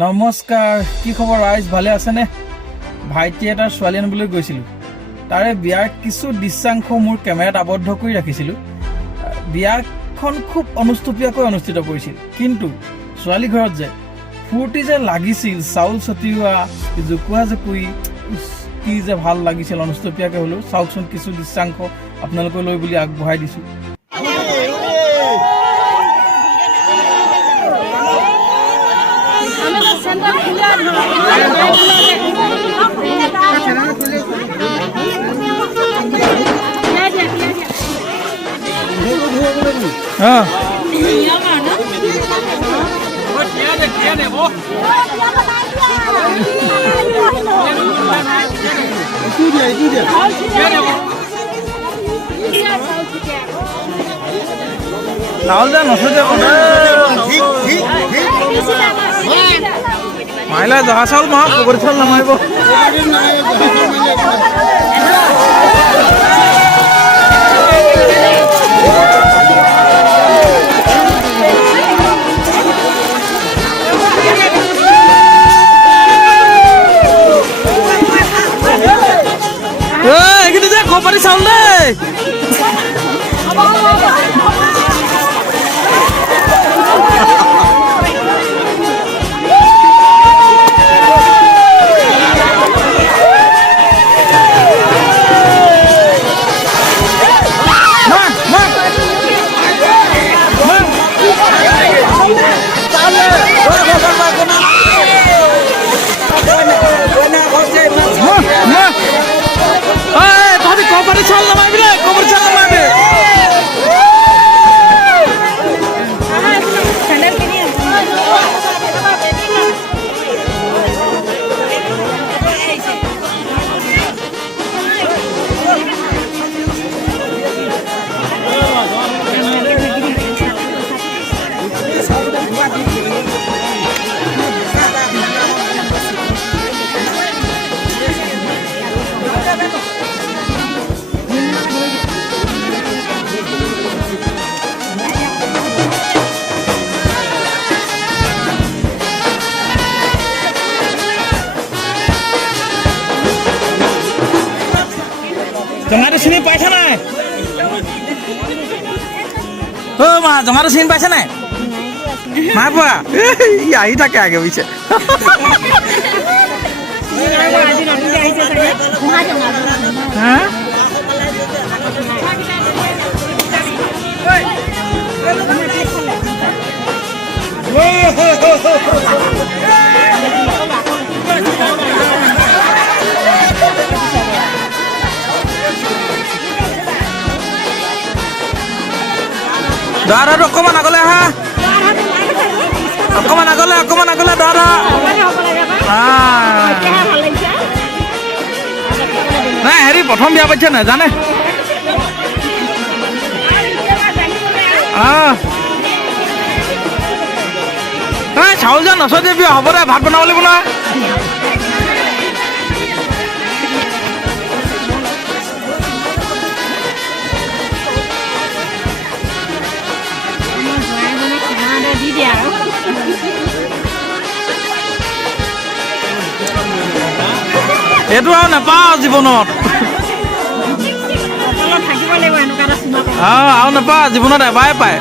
নমস্কাৰ, কি খবৰ ৰাইজ? ভালে আছেনে? ভাইটি এটাৰ ছোৱালী আনিবলৈ গৈছিলোঁ। তাৰে বিয়াৰ কিছু দৃশ্যাংশ মোৰ কেমেৰাত আবদ্ধ কৰি ৰাখিছিলোঁ। বিয়াখন খুব অনুষ্টুপীয়াকৈ অনুষ্ঠিত কৰিছিল, কিন্তু ছোৱালী ঘৰত যে ফূৰ্তি যে লাগিছিল, চাউল ছটিওৱা, জোকোৱা জোকুৰি, কি যে ভাল লাগিছিল। অনুষ্টুপীয়াকৈ হ'লেও চাওকচোন কিছু দৃশ্যাংশ আপোনালোকে লৈ বুলি আগবঢ়াই দিছোঁ। চাউল যা নচলে মাইলা জহা চাউল মাহ কবৰি চাউল নামাৰিব। এইখিনি যে কপাৰি চাউল দেই। জঙাটো চিনি পাইছা নাই? মা জঙাটো চিনি পাইছা নাই? নাই পোৱা? আহি থাকে আগে বুজিছে। দাদা অকমান আগলে আহা, অকমান আগলে দাদা। নাই হেৰি প্ৰথম বিয়া পাতিছে নাই জানে? চাউল যা নচলে বিয়া হ'ব দে, ভাত বনাব লাগিব নহয়। এইটো আৰু নাপাওঁ জীৱনত, আৰু নাপাওঁ জীৱনত, এবাৰে পায়।